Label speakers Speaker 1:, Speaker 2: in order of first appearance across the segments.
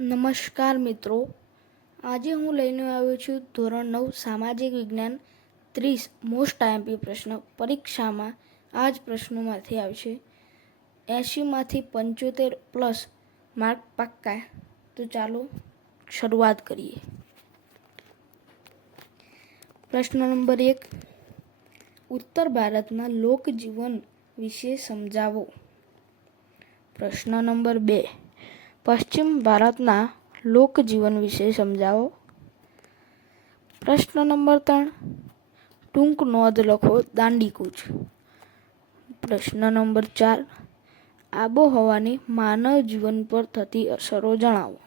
Speaker 1: નમસ્કાર મિત્રો. આજે હું લઈને આવ્યો છું ધોરણ નવ, સામાજિક વિજ્ઞાન ત્રીસ, મોસ્ટ આઈએમપી પ્રશ્ન. પરીક્ષામાં આ જ પ્રશ્નોમાંથી આવશે. એંશીમાંથી પંચોતેર પ્લસ માર્ક પાક્કા. તો ચાલો શરૂઆત કરીએ. પ્રશ્ન નંબર એક. ઉત્તર ભારતના લોકજીવન વિશે સમજાવો. પ્રશ્ન નંબર બે. પશ્ચિમ ભારતના લોકજીવન વિશે સમજાવો. પ્રશ્ન નંબર ત્રણ. ટૂંક નોંધ લખો દાંડીકૂચ. પ્રશ્ન નંબર ચાર. આબોહવાની માનવ જીવન પર થતી અસરો જણાવો.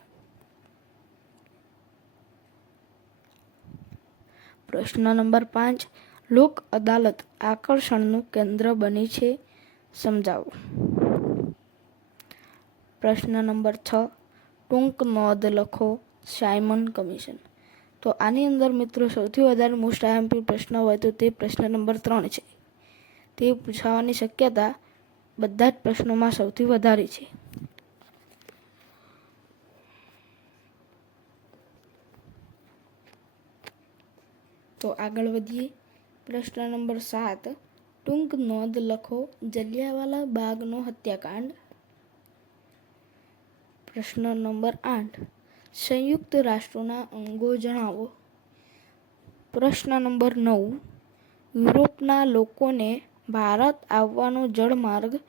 Speaker 1: પ્રશ્ન નંબર પાંચ. લોક અદાલત આકર્ષણનું કેન્દ્ર બની છે. સમજાવો. પ્રશ્ન નંબર છ. ટૂંક નોંધ લખો, સાયમન કમિશન. તો આની અંદર મિત્રો સૌથી વધારે મોસ્ટ આઈએમપી પ્રશ્ન હોય તો તે પ્રશ્ન નંબર ત્રણ છે. તે પૂછાવાની શક્યતા બધા જ પ્રશ્નોમાં સૌથી વધારે છે. તો આગળ વધીએ. પ્રશ્ન નંબર સાત. ટૂંક નોંધ લખો, જલિયાવાલા બાગનો હત્યાકાંડ પ્રશ્ન નંબર આઠ. સંયુક્ત રાષ્ટ્રોના અંગો જણાવો. પ્રશ્ન નંબર નવ. યુરોપના લોકોને ભારત આવવાનો જળમાર્ગ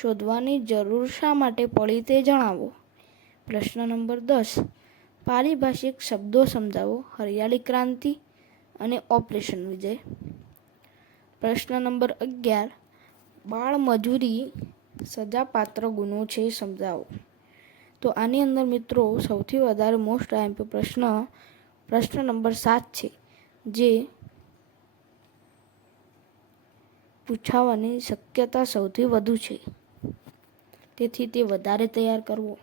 Speaker 1: શોધવાની જરૂર શા માટે પડી તે જણાવો. પ્રશ્ન નંબર દસ. પારિભાષિક શબ્દો સમજાવો. હરિયાળી ક્રાંતિ અને ઓપરેશન વિજય. પ્રશ્ન નંબર અગિયાર. બાળ મજૂરી સજાપાત્ર ગુનો છે સમજાવો. તો આની અંદર મિત્રો સૌથી વધારે મોસ્ટ આઈએમપી પ્રશ્ન પ્રશ્ન નંબર સાત છે, જે પૂછાવાની શક્યતા સૌથી વધુ છે. તેથી તે વધારે તૈયાર કરવો.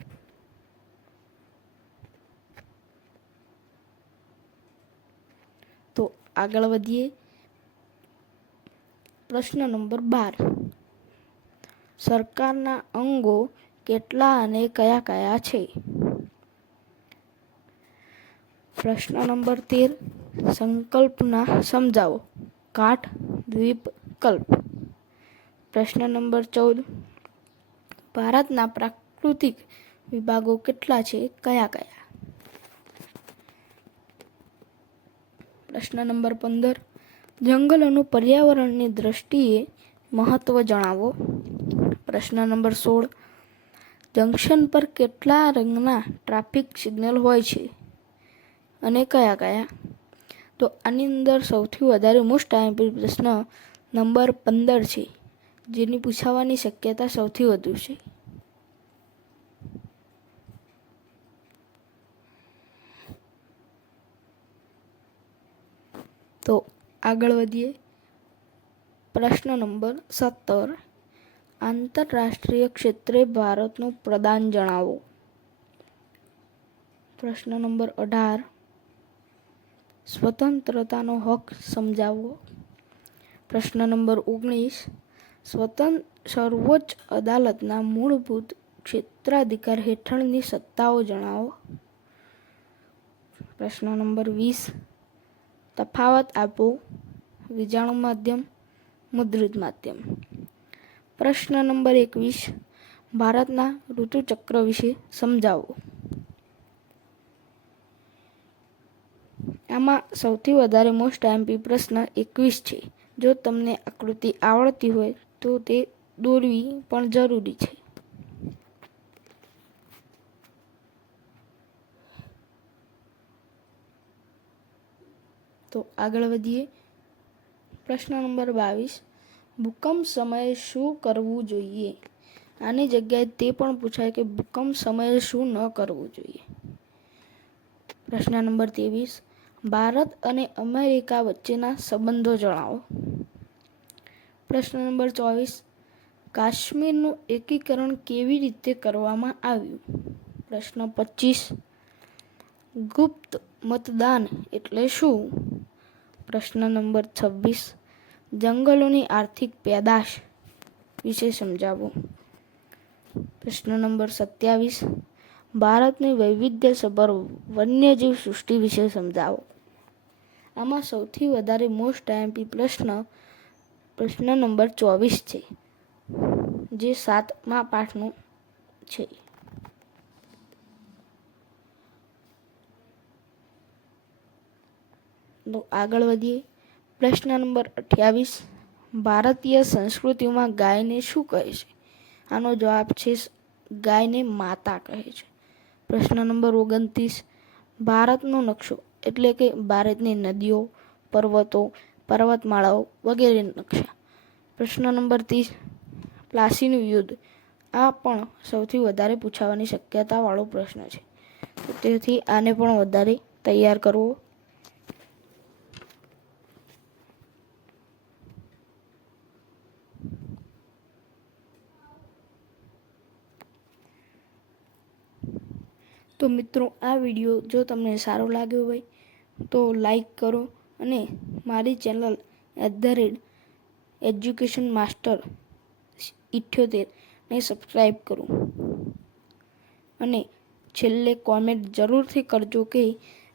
Speaker 1: તો આગળ વધીએ. પ્રશ્ન નંબર બાર. સરકારના અંગો કેટલા અને કયા કયા છે? પ્રશ્ન નંબર તેર. સંકલ્પના સમજાવો. કાઠ દ્વીપ કલ્પ પ્રશ્ન નંબર ચૌદ. ભારતના પ્રાકૃતિક વિભાગો કેટલા છે? કયા કયા? પ્રશ્ન નંબર પંદર. જંગલોનું પર્યાવરણની દ્રષ્ટિએ મહત્વ જણાવો. પ્રશ્ન નંબર સોળ. જંકશન પર કેટલા રંગના ટ્રાફિક સિગ્નલ હોય છે અને કયા કયા? તો આની અંદર સૌથી વધારે મોસ્ટ આઈએમપી પ્રશ્ન નંબર પંદર છે, જેની પૂછાવાની શક્યતા સૌથી વધુ છે. તો આગળ વધીએ. પ્રશ્ન નંબર સત્તર. આંતરરાષ્ટ્રીય ક્ષેત્રે ભારતનું પ્રદાન જણાવો. પ્રશ્ન નંબર અઢાર. સ્વતંત્રતાનો હક સમજાવો. પ્રશ્ન નંબર ઓગણીસ. સ્વતંત્ર સર્વોચ્ચ અદાલતના મૂળભૂત ક્ષેત્રાધિકાર હેઠળની સત્તાઓ જણાવો. પ્રશ્ન નંબર વીસ. તફાવત આપો. વિજાણુ માધ્યમ, મુદ્રિત માધ્યમ. પ્રશ્ન નંબર એકવીસ, ભારતના ઋતુચક્ર વિશે સમજાવો. આમાં સૌથી વધારે મોસ્ટ આઈએમપી પ્રશ્ન એકવીસ છે. જો તમને આકૃતિ આવડતી હોય, તો તે દોરવી પણ જરૂરી છે. તો આગળ વધીએ. પ્રશ્ન નંબર બાવીસ ભૂકંપ સમયે શું કરવું જોઈએ? આની જગ્યાએ તે પણ પૂછાય કે ભૂકંપ સમયે શું ન કરવું જોઈએ? પ્રશ્ન નંબર ત્રેવીસ. ભારત અને અમેરિકા વચ્ચેના સંબંધો જણાવો. પ્રશ્ન નંબર ચોવીસ. કાશ્મીરનું એકીકરણ કેવી રીતે કરવામાં આવ્યું? પ્રશ્ન પચીસ. ગુપ્ત મતદાન એટલે શું? પ્રશ્ન નંબર છવ્વીસ. જંગલોની આર્થિક પેદાશ વિશે સમજાવો. પ્રશ્ન નંબર સત્યાવીસ. ભારતની વૈવિધ્યસભર વન્યજીવ સૃષ્ટિ વિશે સમજાવો. આમાં સૌથી વધારે મોસ્ટ આઈએમપી પ્રશ્ન પ્રશ્ન નંબર ચોવીસ છે, જે સાતમા પાઠનું છે. તો આગળ વધીએ. પ્રશ્ન નંબર અઠ્યાવીસ. ભારતીય સંસ્કૃતિમાં ગાયને શું કહે છે? આનો જવાબ છે ગાયને માતા કહે છે. પ્રશ્ન નંબર ઓગણત્રીસ. ભારતનો નકશો એટલે કે ભારતની નદીઓ, પર્વતો, પર્વતમાળાઓ વગેરે નકશા. પ્રશ્ન નંબર ત્રીસ. પ્લાસીનું યુદ્ધ. આ પણ સૌથી વધારે પૂછાવાની શક્યતાવાળો પ્રશ્ન છે. તેથી આને પણ વધારે તૈયાર કરવો તો મિત્રો, આ વીડિયો જો તમને સારો લાગ્યો હોય, તો લાઈક કરો અને મારી channel at the rate education master ઇઠ્યોતેરને subscribe કરો. અને છેલ્લે કોમેન્ટ જરૂરથી કરજો કે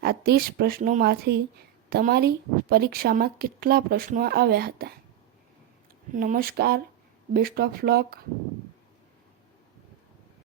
Speaker 1: આ ત્રીસ પ્રશ્નોમાંથી તમારી પરીક્ષામાં કેટલા પ્રશ્નો આવ્યા હતા. નમસ્કાર બેસ્ટ ઓફ લક